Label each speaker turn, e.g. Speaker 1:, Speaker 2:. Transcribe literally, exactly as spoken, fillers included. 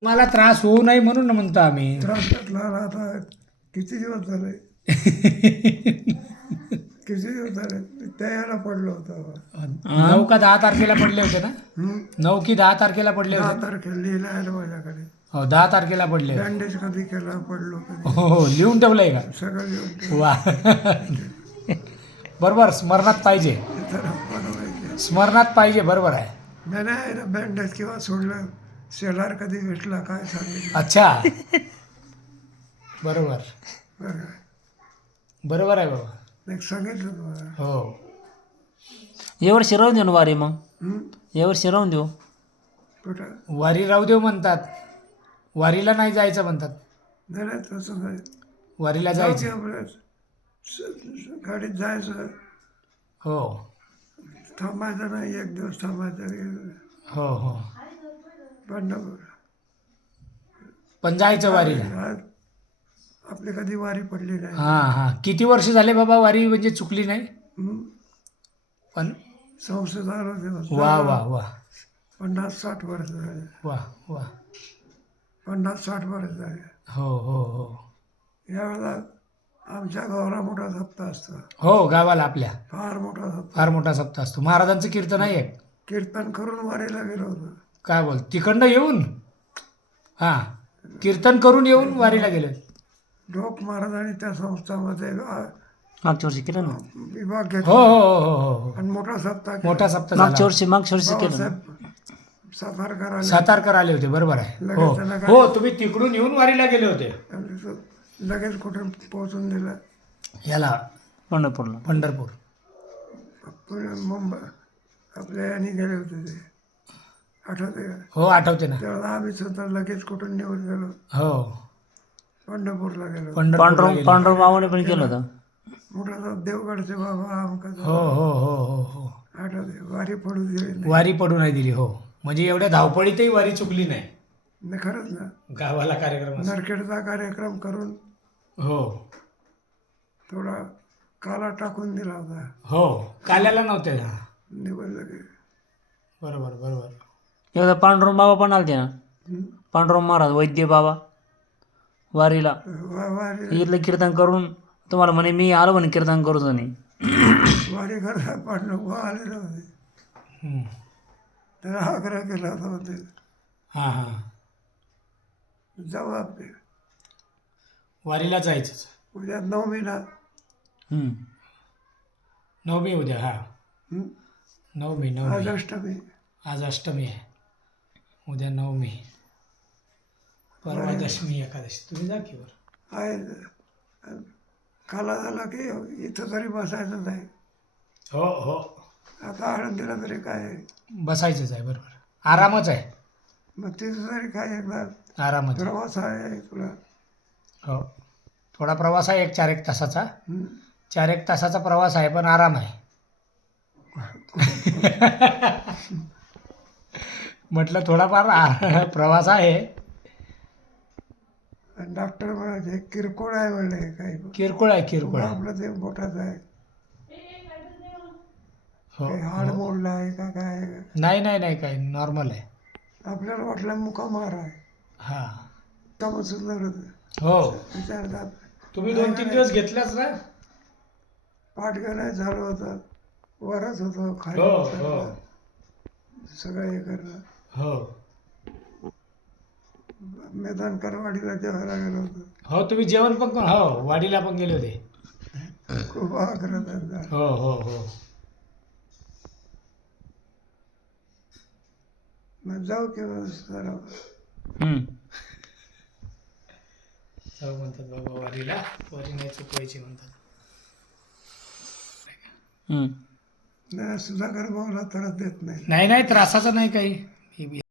Speaker 1: मला त्रास होऊ नये म्हणून म्हणतो आम्ही.
Speaker 2: त्रास घेतला आता किती दिवस झाले किती दिवस झाले त्याला पडलो होतो.
Speaker 1: नऊ का दहा तारखेला पडले होते ना?
Speaker 2: हं?
Speaker 1: नऊ की दहा तारखेला पडले
Speaker 2: दहा
Speaker 1: होते?
Speaker 2: तारखेला लिहिलं आहे माझ्याकडे.
Speaker 1: हो दहा तारखेला पडले होते.
Speaker 2: बँडेज कधी केला पडलो कधी
Speaker 1: हो हो लिहून ठेवलंय का?
Speaker 2: सगळं लिहून ठेवलं.
Speaker 1: वा बरोबर स्मरणात पाहिजे.
Speaker 2: तर बनवायचे
Speaker 1: स्मरणात पाहिजे बरोबर आहे.
Speaker 2: नाही नाही ना बँडेज किंवा सोडलं शेलार कधी भेटला काय सांगितलं.
Speaker 1: अच्छा बरोबर
Speaker 2: बरं
Speaker 1: बरोबर आहे बाबा.
Speaker 2: नाही सांगितलं तुम्हाला.
Speaker 1: हो
Speaker 3: यावर्षी राहून देऊ ना वारी मग
Speaker 2: हं?
Speaker 3: यावर्षी राहून देऊ.
Speaker 2: कुठं
Speaker 1: वारी राहू देव म्हणतात. वारीला नाही जायचं म्हणतात.
Speaker 2: नाही नाही तसं नाही.
Speaker 1: वारीला
Speaker 2: जाऊ की
Speaker 1: जायचं.
Speaker 2: आपलं स- गाडीत जायचं
Speaker 1: हो
Speaker 2: थांबायचं नाही एक दिवस थांबायचं.
Speaker 1: हो हो
Speaker 2: पंढरपूर
Speaker 1: पण जायचं वारीला.
Speaker 2: आज आपली कधी वारी पडली नाही.
Speaker 1: हां हां किती वर्ष झाले बाबा वारी म्हणजे चुकली नाही
Speaker 2: हं?
Speaker 1: पण.
Speaker 2: संसद आलो दिवस
Speaker 1: वा वा वा
Speaker 2: पन्नास साठ वर्ष झाले.
Speaker 1: वा वा
Speaker 2: पन्नास साठ वर्ष झाले.
Speaker 1: हो हो हो
Speaker 2: यावेळेला आमच्या गावाला मोठा सप्ताह असतो.
Speaker 1: हो गावाला आपल्या
Speaker 2: फार मोठा सप्ताह.
Speaker 1: फार मोठा सप्ताह असतो. महाराजांचं कीर्तन आहे एक.
Speaker 2: कीर्तन करून वारीला गेलो होतो.
Speaker 1: काय बोल तिकडनं येऊन हां कीर्तन करून येऊन वारीला गेले.
Speaker 2: लोक महाराजांनी त्या संस्थामध्ये आ-
Speaker 3: मागच्या वर्षी केलं ना.
Speaker 2: विभाग
Speaker 1: हो
Speaker 2: घेतला
Speaker 1: हो हो हो हो
Speaker 2: आणि मोठा सप्ताह केला.
Speaker 1: मोठा सप्ताह
Speaker 3: मागच्या
Speaker 1: झाला.
Speaker 3: वर्षी मागच्या वर्षी केलं ना.
Speaker 2: बाबासाहेब सातारकर आले.
Speaker 1: सातारकर आले होते बरोबर आहे. हो
Speaker 2: लगेच त्याला काय-
Speaker 1: हो तुम्ही तिकडून येऊन वारीला गेले होते.
Speaker 2: आणि तो लगेच कुठे पोहोचून दिलं.
Speaker 1: याला
Speaker 3: पंढरपूरला.
Speaker 1: पंढरपूर.
Speaker 2: पुणे मुंबई आपल्या याने गेले होते ते आठवते का?
Speaker 1: हो आठवते ना.
Speaker 2: त्यावेळेला आम्ही सुद्धा लगेच कुठून निघून गेलो.
Speaker 1: हो
Speaker 2: पंढरपूरला गेलो.
Speaker 1: पंढरपूरला
Speaker 3: पांडुरंग
Speaker 1: गेले.
Speaker 3: पांडुरंग मामाने पण केलं होतं.
Speaker 2: मोठा देवगडचे बाबा आमका
Speaker 1: हो हो हो हो हो
Speaker 2: आठवते वारी पडू दिली नाही.
Speaker 1: वारी पडू नाही दिली. हो म्हणजे एवढ्या धावपळीतही वारी चुकली नाही.
Speaker 2: नाही खरंच ना.
Speaker 1: गावाला कार्यक्रम असतो.
Speaker 2: नरखेडचा कार्यक्रम करून
Speaker 1: हो
Speaker 2: थोडा काला टाकून दिला होता.
Speaker 1: हो काल्याला नव्हते ना.
Speaker 2: निघून लगे.
Speaker 1: बरोबर बरोबर.
Speaker 3: एकदा पांडुरंग बाबा पण आलते ना.
Speaker 2: हं?
Speaker 3: पांडुरंग महाराज वैद्य बाबा वारीला
Speaker 2: वा- वारी
Speaker 3: इथलं कीर्तन करून तुम्हाला म्हणे मी आलो म्हणे कीर्तन करतो नाही.
Speaker 2: वारी करता पाडणं वा आलेलं होते.
Speaker 1: हम्म.
Speaker 2: त्याला आग्रह केला होता होते
Speaker 1: हां हां
Speaker 2: जाऊ आपले
Speaker 1: वारीला जायचंच.
Speaker 2: उद्या नवमीला.
Speaker 3: हम्म.
Speaker 1: नवमी उद्या. हा
Speaker 2: हं?
Speaker 1: नवमी
Speaker 2: आज
Speaker 1: नवमी.
Speaker 2: अष्टमी.
Speaker 1: आज अष्टमी आहे. उद्या नवमी. परवा दशमी एकादशी. तुम्ही जा की वर.
Speaker 2: आहे काला झाला की इथं तरी बसायचंच आहे.
Speaker 1: हो हो
Speaker 2: आता आळंदीला तरी काय आहे.
Speaker 1: बसायचंच आहे बरोबर. आरामच आहे.
Speaker 2: मग तिथं तरी काय एकदा
Speaker 1: आरामच आहे.
Speaker 2: प्रवास आहे तुला.
Speaker 1: हो थोडा प्रवास आहे एक चार एक तासाचा.
Speaker 2: हं?
Speaker 1: चार एक तासाचा प्रवास आहे पण आराम आहे. म्हटलं थोडाफार आ- प्रवास आहे.
Speaker 2: आणि डॉक्टर म्हणाले किरकोळ आहे म्हणले काही.
Speaker 1: किरकोळ आहे किरकोळ आहे.
Speaker 2: आपलं ते मोठाच आहे.
Speaker 1: हो
Speaker 2: काही हाड मोडलं आहे का काय आहे का?
Speaker 1: नाही नाही नाही काही नॉर्मल आहे.
Speaker 2: आपल्याला वाटलं मुका मार आहे.
Speaker 1: हां
Speaker 2: का सुचलं होतं.
Speaker 1: हो
Speaker 2: विचारतात
Speaker 1: तुम्ही दोन तीन दिवस घेतलाच ना.
Speaker 2: पाठगण झालं होतं. वरच होतं खाली
Speaker 1: हो,
Speaker 2: उतरणं,
Speaker 1: हो.
Speaker 2: सगळं हे करणं.
Speaker 1: हो
Speaker 2: मैदान करवाडीला जेवायला गेलो होतो.
Speaker 1: हो तुम्ही जेवण पण कोण हो वाडीला पण गेले होते.
Speaker 2: खूप आग्रह त्यांचा.
Speaker 1: हो हो हो
Speaker 2: मग जाऊ किंवा जरा
Speaker 3: हम्म.
Speaker 1: जाऊ म्हणतात बाबा वारीला. वारी नाही चुकवायची म्हणतात.
Speaker 3: हम्म.
Speaker 2: नाही सुधाकर भाऊला त्रास देत नाही.
Speaker 1: नाही नाही त्रासाचं नाही काही.